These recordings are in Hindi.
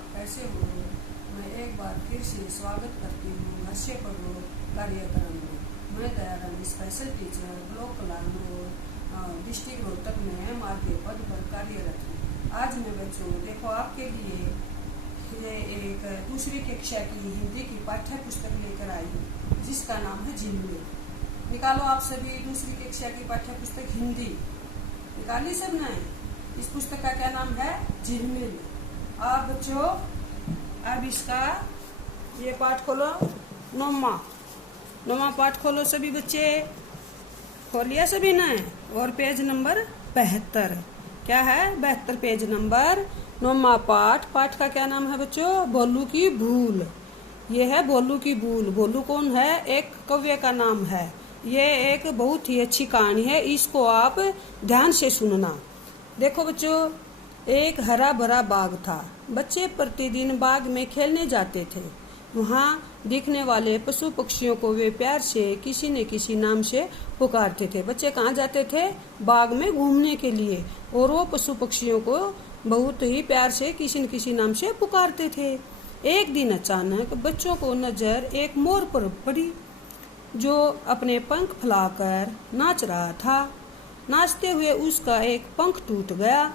आप कैसे हो। मैं एक बार फिर से स्वागत करती हूँ हास्य पढ़ो कार्यक्रम में। मैं Dayarani special teacher block Kalanaur district Rohtak में मार्ग के पद पर कार्यरत हूँ। आज मैं बच्चों देखो आपके लिए ये एक दूसरी कक्षा की हिंदी की पाठ्य पुस्तक लेकर आई हूँ जिसका नाम है झिलमिल। निकालो आप सभी दूसरी कक्षा की पाठ्य पुस्तक हिंदी निकाली सबने। इस पुस्तक का क्या नाम है? झिलमिल। आप बच्चों अब इसका ये पाठ खोलो, नौवां पाठ खोलो सभी बच्चे। खोलिया सभी ने। और पेज नंबर 72 क्या है? 72 पेज नंबर। नौवां पाठ का क्या नाम है बच्चों? भोलू की भूल। ये है भोलू की भूल। भोलू कौन है? एक कव्य का नाम है। ये एक बहुत ही अच्छी कहानी है, इसको आप ध्यान से सुनना। देखो बच्चों, एक हरा भरा बाग था। बच्चे प्रतिदिन बाग में खेलने जाते थे। वहाँ दिखने वाले पशु पक्षियों को वे प्यार से किसी न किसी नाम से पुकारते थे। बच्चे कहाँ जाते थे? बाग में घूमने के लिए, और वो पशु पक्षियों को बहुत ही प्यार से किसी न किसी नाम से पुकारते थे। एक दिन अचानक बच्चों को नजर एक मोर पर पड़ी जो अपने पंख फैलाकर नाच रहा था। नाचते हुए उसका एक पंख टूट गया।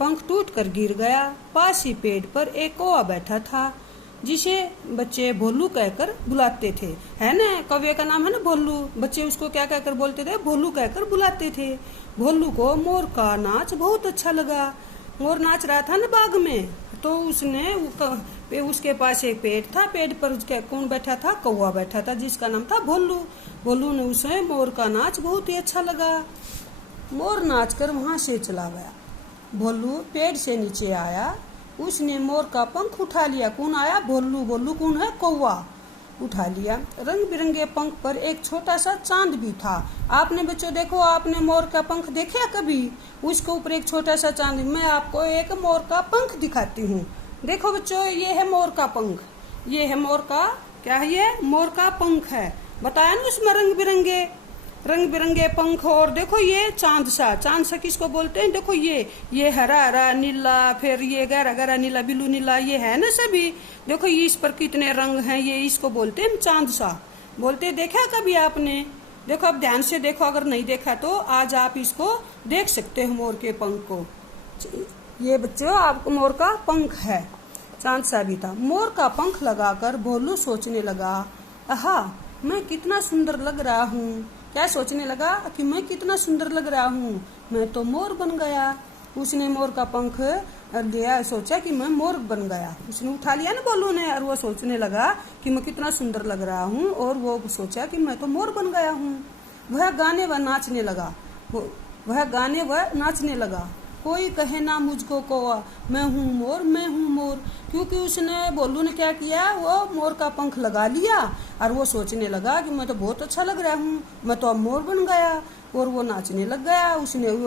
पंख टूटकर गिर गया। पास ही पेड़ पर एक कौवा बैठा था जिसे बच्चे भोलू कहकर बुलाते थे। है ना, कौवे का नाम है ना भोलू। बच्चे उसको क्या कहकर बोलते थे? भोलू कहकर बुलाते थे। भोलू को मोर का नाच बहुत अच्छा लगा। मोर नाच रहा था ना बाग में, तो उसके पास एक पेड़ था। पेड़ पर उसके कौन बैठा था? कौवा बैठा था जिसका नाम था भोलू। भोलू ने उसे मोर का नाच बहुत ही अच्छा लगा। मोर नाचकर वहां से चला गया। भोलू पेड़ से नीचे आया। उसने मोर का पंख उठा लिया। कौन आया? भोलू। भोलू कौन है? कौवा। उठा लिया। रंग बिरंगे पंख पर एक छोटा सा चांद भी था। आपने बच्चों देखो, आपने मोर का पंख देखा कभी? उसके ऊपर एक छोटा सा चांद। मैं आपको एक मोर का पंख दिखाती हूँ। देखो बच्चों, ये है मोर का पंख। ये है मोर का क्या है? ये मोर का पंख है। बताया ना उसमें रंग बिरंगे पंख। और देखो ये चांद सा किसको बोलते हैं? देखो ये हरा हरा नीला, फिर ये गहरा गहरा नीला, बिलू नीला, ये है ना सभी। देखो ये इस पर कितने रंग हैं। ये इसको बोलते हैं चांद सा बोलते। देखा कभी आपने? देखो अब ध्यान से देखो, अगर नहीं देखा तो आज आप इसको देख सकते हो मोर के पंख को। ये बच्चों आपको मोर का पंख है, चांद सा भी था। मोर का पंख लगाकर भोलू सोचने लगा, आहा मैं कितना सुंदर लग रहा हूँ। क्या सोचने लगा? कि मैं कितना सुंदर लग रहा हूँ, मैं तो मोर बन गया। उसने मोर का पंख लिया, सोचा कि मैं मोर बन गया। उसने उठा लिया ना भोलू ने, और वो सोचने लगा कि मैं कितना सुंदर लग रहा हूँ, और वो सोचा कि मैं तो मोर बन गया हूँ। वह गाने व नाचने लगा। कोई कहे ना मुझको कौवा, मैं हूँ मोर। क्योंकि उसने भोलू ने क्या किया? वो मोर का पंख लगा लिया, और वो सोचने लगा कि मैं तो बहुत अच्छा लग रहा हूँ, मैं तो अब मोर बन गया। और वो नाचने लग गया।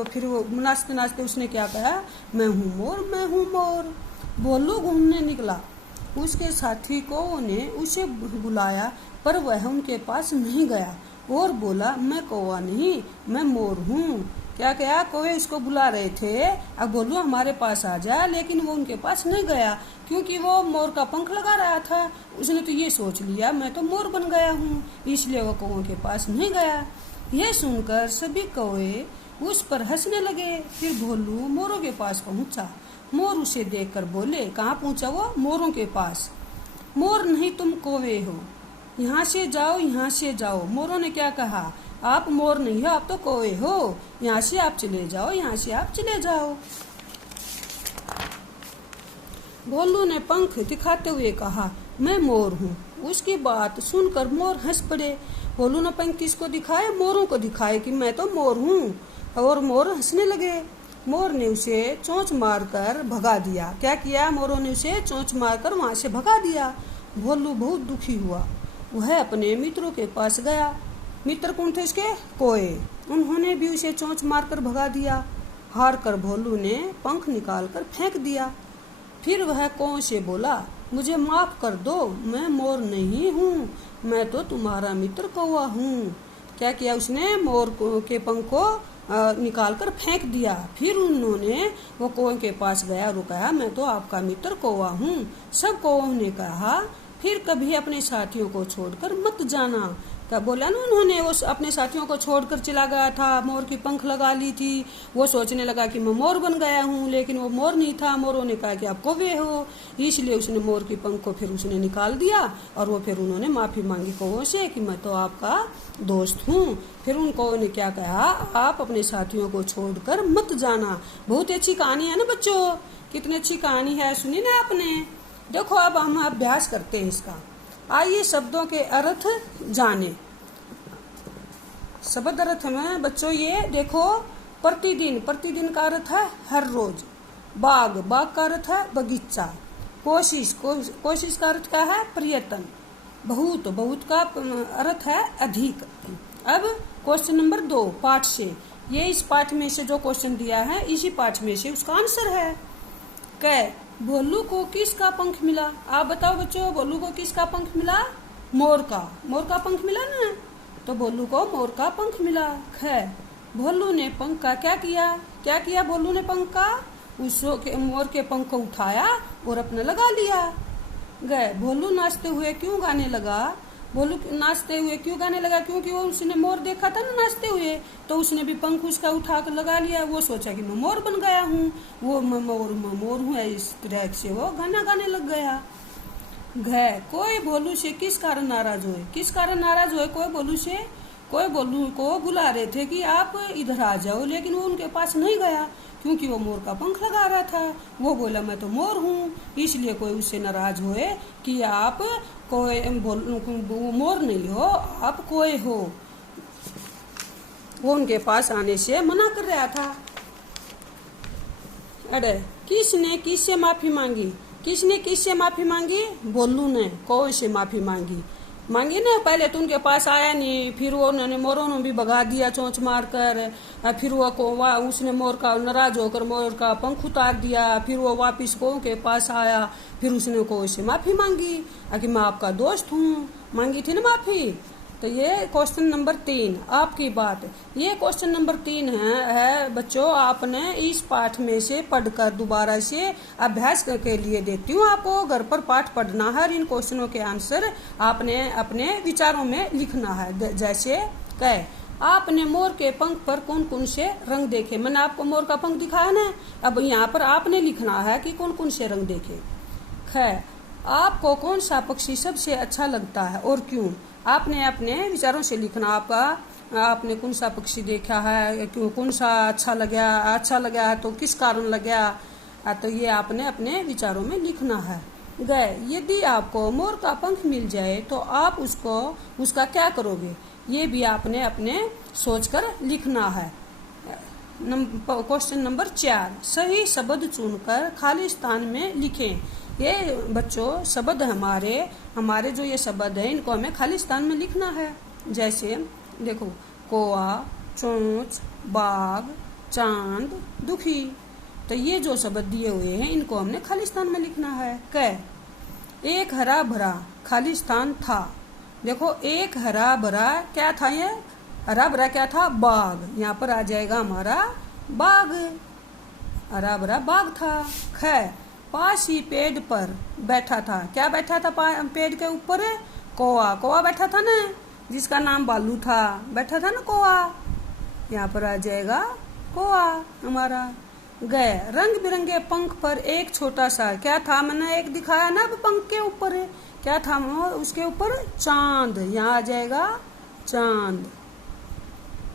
फिर वो नाचते नाचते उसने क्या कहा? मैं हूँ मोर। भोलू घूमने निकला। उसके साथी कौवे ने उसे बुलाया, पर वह उनके पास नहीं गया और बोला, मैं कौवा नहीं, मैं मोर हूँ। क्या कौवे इसको बुला रहे थे, अब बोलू हमारे पास आ जा, लेकिन वो उनके पास नहीं गया क्योंकि वो मोर का पंख लगा रहा था। उसने तो ये सोच लिया मैं तो मोर बन गया हूँ, इसलिए वो कौवे के पास नहीं गया। यह सुनकर सभी कौवे उस पर हंसने लगे। फिर भोलू मोरों के पास पहुंचा। मोर उसे देखकर बोले, कहाँ पहुंचा वो? मोरों के पास। मोर नहीं तुम कौवे हो, यहाँ से जाओ। मोरों ने क्या कहा? आप मोर नहीं हो, आप तो कौवे हो, यहाँ से आप चले जाओ। भोलू ने पंख दिखाते हुए कहा, मैं मोर हूँ। उसकी बात सुनकर मोर हंस पड़े। भोलू ने पंख किसको दिखाए? मोरों को दिखाए कि मैं तो मोर हूँ, और मोर हंसने लगे। मोर ने उसे चोंच मारकर भगा दिया। क्या किया? मोरों ने उसे चोंच मारकर वहां से भगा दिया। भोलू बहुत दुखी हुआ। वह अपने मित्रों के पास गया। मित्र कौन थे इसके? कौवे। उन्होंने भी उसे चोंच मारकर भगा दिया। हार कर भोलू ने पंख निकालकर फेंक दिया। फिर वह कौवे से बोला, मुझे माफ कर दो, मैं मोर नहीं हूँ, मैं तो तुम्हारा मित्र कौवा हूँ। क्या किया उसने? मोर के पंख को निकाल कर फेंक दिया। फिर उन्होंने वो कौवे के पास गया और कहा, मैं तो आपका मित्र कौवा हूँ। सब कौवों ने कहा, फिर कभी अपने साथियों को छोड़कर मत जाना। क्या बोला ना उन्होंने, वो अपने साथियों को छोड़कर चला गया था, मोर की पंख लगा ली थी। वो सोचने लगा कि मैं मोर बन गया हूँ, लेकिन वो मोर नहीं था। मोरों ने कहा कि आप कौवे हो, इसलिए उसने मोर की पंख को फिर उसने निकाल दिया। और वो फिर उन्होंने माफी मांगी कौवों से कि मैं तो आपका दोस्त हूँ। फिर उन कौवों ने क्या कहा, आप अपने साथियों को छोड़कर मत जाना। बहुत अच्छी कहानी है ना बच्चों, कितनी अच्छी कहानी है, सुनी ना आपने। देखो अब हम अभ्यास करते हैं इसका। आइए शब्दों के अर्थ जाने। शब्द अर्थ में बच्चों ये देखो, प्रतिदिन, प्रतिदिन का अर्थ है हर रोज। बाग, बाग का अर्थ है बगीचा। कोशिश, कोशिश का अर्थ क्या है, प्रयत्न। बहुत, बहुत का अर्थ है अधिक। अब क्वेश्चन नंबर 2 पाठ से, ये इस पाठ में से जो क्वेश्चन दिया है इसी पाठ में से उसका आंसर है। कै, भोलू को किसका पंख मिला? आप बताओ बच्चों, भोलू को किसका पंख मिला? मोर का, मोर का पंख मिला ना, तो भोलू को मोर का पंख मिला। ख, भोलू ने पंख का क्या किया? क्या किया भोलू ने पंख का? उसो के मोर के पंख को उठाया और अपने लगा लिया। गए, भोलू नाचते हुए क्यों गाने लगा? भोलू नाचते हुए क्यों गाने लगा? क्योंकि वो उसने मोर देखा था ना नाचते हुए, तो उसने भी पंख उसका उठा कर लगा लिया। वो सोचा कि मैं मोर बन गया हूँ, वो मोर हूँ, इस तरह से वो गाना गाने लग गया। घ, कोई भोलू से किस कारण नाराज हुए? किस कारण नाराज हुए कोई भोलू से? कोई भोलू को बुला रहे थे कि आप इधर आ जाओ, लेकिन वो उनके पास नहीं गया क्योंकि वो मोर का पंख लगा रहा था। वो बोला मैं तो मोर हूँ, इसलिए कोई उससे नाराज हुए कि आप कोई मोर नहीं हो, आप कोई हो। वो उनके पास आने से मना कर रहा था। अरे, किसने किससे माफी मांगी? किसने किससे माफी मांगी? भोलू ने कौवे से माफी मांगी ना। पहले तो उनके पास आया नहीं, फिर वो उन्होंने मोरों ने भी भगा दिया चोंच मार कर। फिर वो कौवा, उसने मोर का नाराज होकर मोर का पंख उतार दिया। फिर वो वापिस कौवे के पास आया, फिर उसने कौवे से माफी मांगी कि मैं आपका दोस्त हूँ, मांगी थी ना माफी। तो ये क्वेश्चन नंबर 3 आपकी बात। ये क्वेश्चन नंबर 3 है बच्चों, आपने इस पाठ में से पढ़कर दोबारा से अभ्यास के लिए देती हूँ आपको। घर पर पाठ पढ़ना है, इन क्वेश्चनों के आंसर आपने अपने विचारों में लिखना है। जैसे कहे, आपने मोर के पंख पर कौन कौन से रंग देखे? मैंने आपको मोर का पंख दिखाया ना, अब यहाँ पर आपने लिखना है कि कौन कौन से रंग देखे। ख, आपको कौन सा पक्षी सबसे अच्छा लगता है और क्यों? आपने अपने विचारों से लिखना। आपने कौन सा पक्षी देखा है, क्यों, कौन सा अच्छा लगा है तो किस कारण लगा, तो ये आपने अपने विचारों में लिखना है। गए, यदि आपको मोर का पंख मिल जाए तो आप उसका क्या करोगे? ये भी आपने अपने सोचकर लिखना है। क्वेश्चन नंबर 4, सही शब्द चुनकर खाली स्थान में लिखें। ये बच्चों शब्द हमारे जो ये शब्द है इनको हमें खाली स्थान में लिखना है। जैसे देखो, कौवा, चोंच, बाघ, चांद, दुखी। तो ये जो शब्द दिए हुए हैं इनको हमने खाली स्थान में लिखना है। क, एक हरा भरा खाली स्थान था। देखो, एक हरा भरा क्या था? ये हरा भरा क्या था? बाघ। यहाँ पर आ जाएगा हमारा बाघ, हरा भरा बाघ था। ख, पास ही पेड़ पर बैठा था। क्या बैठा था पेड़ के ऊपर? कौवा, कौवा बैठा था ना, जिसका नाम बालू था, बैठा था ना कौवा। यहाँ पर आ जाएगा कौवा हमारा। गए, रंग बिरंगे पंख पर एक छोटा सा क्या था? मैंने एक दिखाया ना पंख के ऊपर, क्या था उसके ऊपर? चांद। यहाँ आ जाएगा चांद,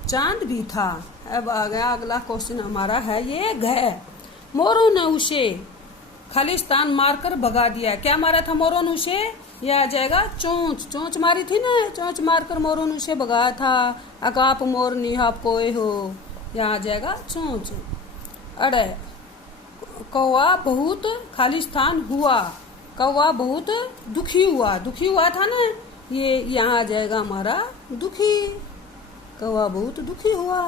चांद भी था। अब आ गया अगला क्वेश्चन हमारा है ये। घ, मोरों ने उसे खाली स्थान मारकर भगा दिया। क्या मारा था मोरों ने उसे? यह आ जाएगा चोंच, चोंच मारी थी ना, चोंच मारकर मोरों ने उसे भगाया था। आप मोर नहीं आप कोई हो, यहाँ आ जाएगा चोंच। अरे, कौवा बहुत खाली स्थान हुआ, कौवा बहुत दुखी हुआ, दुखी हुआ था ना, ये यहाँ आ जाएगा हमारा दुखी, कौवा बहुत दुखी हुआ,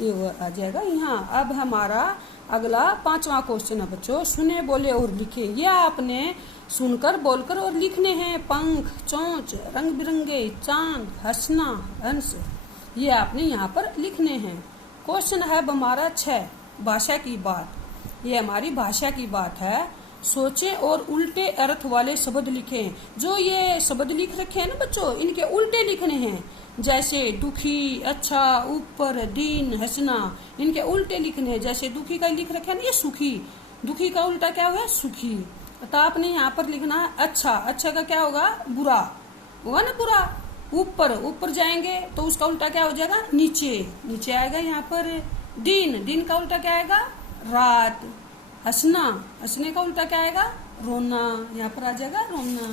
ये आ जाएगा यहाँ। अब हमारा अगला 5वां क्वेश्चन है बच्चों, सुने बोले और लिखे। ये आपने सुनकर बोलकर और लिखने हैं। पंख, चोंच, रंग बिरंगे, चांद, हंसना, हंस, ये आपने यहाँ पर लिखने हैं। क्वेश्चन है हमारा 6, भाषा की बात। ये हमारी भाषा की बात है। सोचें और उल्टे अर्थ वाले शब्द लिखें। जो ये शब्द लिख रखे हैं ना बच्चों, इनके उल्टे लिखने हैं। जैसे दुखी, अच्छा, ऊपर, दीन, हंसना, इनके उल्टे लिखने हैं। जैसे दुखी का लिख रखे है ना, ये सुखी, दुखी का उल्टा क्या होगा, सुखी। तो आपने यहाँ पर लिखना है अच्छा, अच्छा का क्या होगा, बुरा होगा ना, बुरा। ऊपर, ऊपर जाएंगे तो उसका उल्टा क्या हो जाएगा, नीचे, नीचे आएगा यहाँ पर। दिन, दिन का उल्टा क्या आएगा, रात। हंसना, हंसने का उल्टा क्या आएगा, रोना, यहाँ पर आ जाएगा रोना।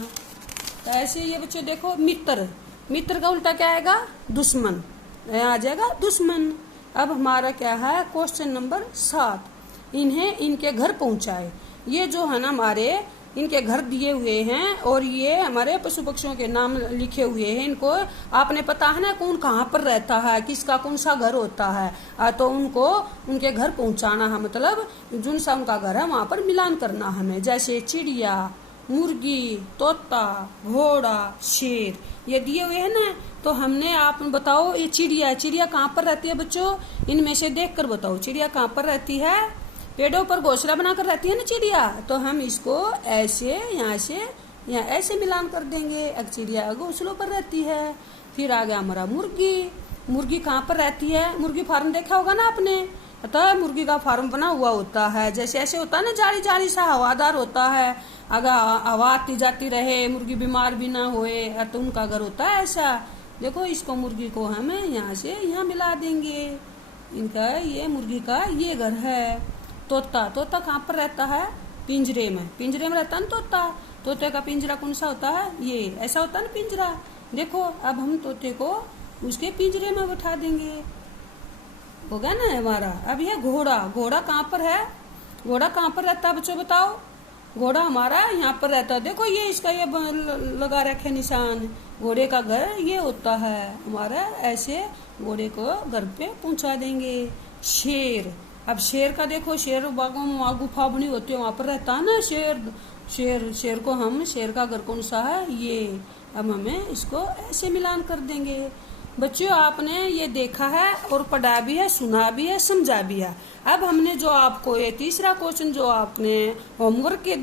तो ऐसे ये बच्चों देखो, मित्र, मित्र का उल्टा क्या आएगा, दुश्मन, यहाँ आ जाएगा दुश्मन। अब हमारा क्या है, क्वेश्चन नंबर 7, इन्हें इनके घर पहुंचाए। ये जो है ना हमारे, इनके घर दिए हुए हैं और ये हमारे पशु पक्षियों के नाम लिखे हुए हैं। इनको आपने पता है ना कौन कहाँ पर रहता है, किसका कौन सा घर होता है, तो उनको उनके घर पहुंचाना है। मतलब जो सा उनका घर है वहां पर मिलान करना हमें। जैसे चिड़िया, मुर्गी, तोता, घोड़ा, शेर, ये दिए हुए हैं ना। तो हमने, आप बताओ, ये चिड़िया, चिड़िया कहाँ पर रहती है बच्चों, इनमें से देख कर बताओ चिड़िया कहाँ पर रहती है। पेड़ों पर घोंसला बनाकर रहती है ना चिड़िया। तो हम इसको ऐसे, यहाँ से यहाँ ऐसे मिलान कर देंगे। एक चिड़िया घोंसलों पर रहती है। फिर आ गया हमारा मुर्गी, मुर्गी कहाँ पर रहती है, मुर्गी फार्म देखा होगा ना आपने। अतः मुर्गी का फार्म बना हुआ होता है, जैसे ऐसे होता है ना, जाली जाली सा हवादार होता है। अगर हवा आती जाती रहे, मुर्गी बीमार भी ना होए, तो उनका घर होता है ऐसा। देखो इसको, मुर्गी को हमें यहाँ से यहाँ मिला देंगे। इनका, ये मुर्गी का ये घर है। तोता, तोता कहाँ पर रहता है, पिंजरे में, पिंजरे में रहता है ना तोता। तोते का पिंजरा कौन सा होता है, ये ऐसा होता है ना पिंजरा। देखो अब हम तोते को उसके पिंजरे में बैठा देंगे, हो गया ना हमारा। अब ये घोड़ा, घोड़ा कहाँ पर है, घोड़ा कहाँ पर रहता है बच्चों बताओ। घोड़ा हमारा यहाँ पर रहता है। देखो ये इसका ये लगा रखे निशान। घोड़े का घर ये होता है हमारा। ऐसे घोड़े को घर पे पहुंचा देंगे। शेर, अब शेर का देखो, शेर बागों में वहाँ गुफा बनी होती है, वहां पर रहता है ना शेर। शेर, शेर को हम, शेर का घर कौन सा है, ये। अब हमें इसको ऐसे मिलान कर देंगे। बच्चों आपने ये देखा है और पढ़ा भी है, सुना भी है, समझा भी है। अब हमने जो आपको ये तीसरा क्वेश्चन जो आपने होमवर्क के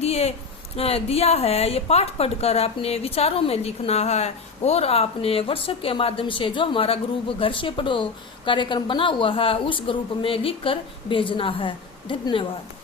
दिया है, ये पाठ पढ़कर अपने विचारों में लिखना है। और आपने व्हाट्सएप के माध्यम से जो हमारा ग्रुप घर से पढ़ो कार्यक्रम बना हुआ है, उस ग्रुप में लिखकर भेजना है। धन्यवाद।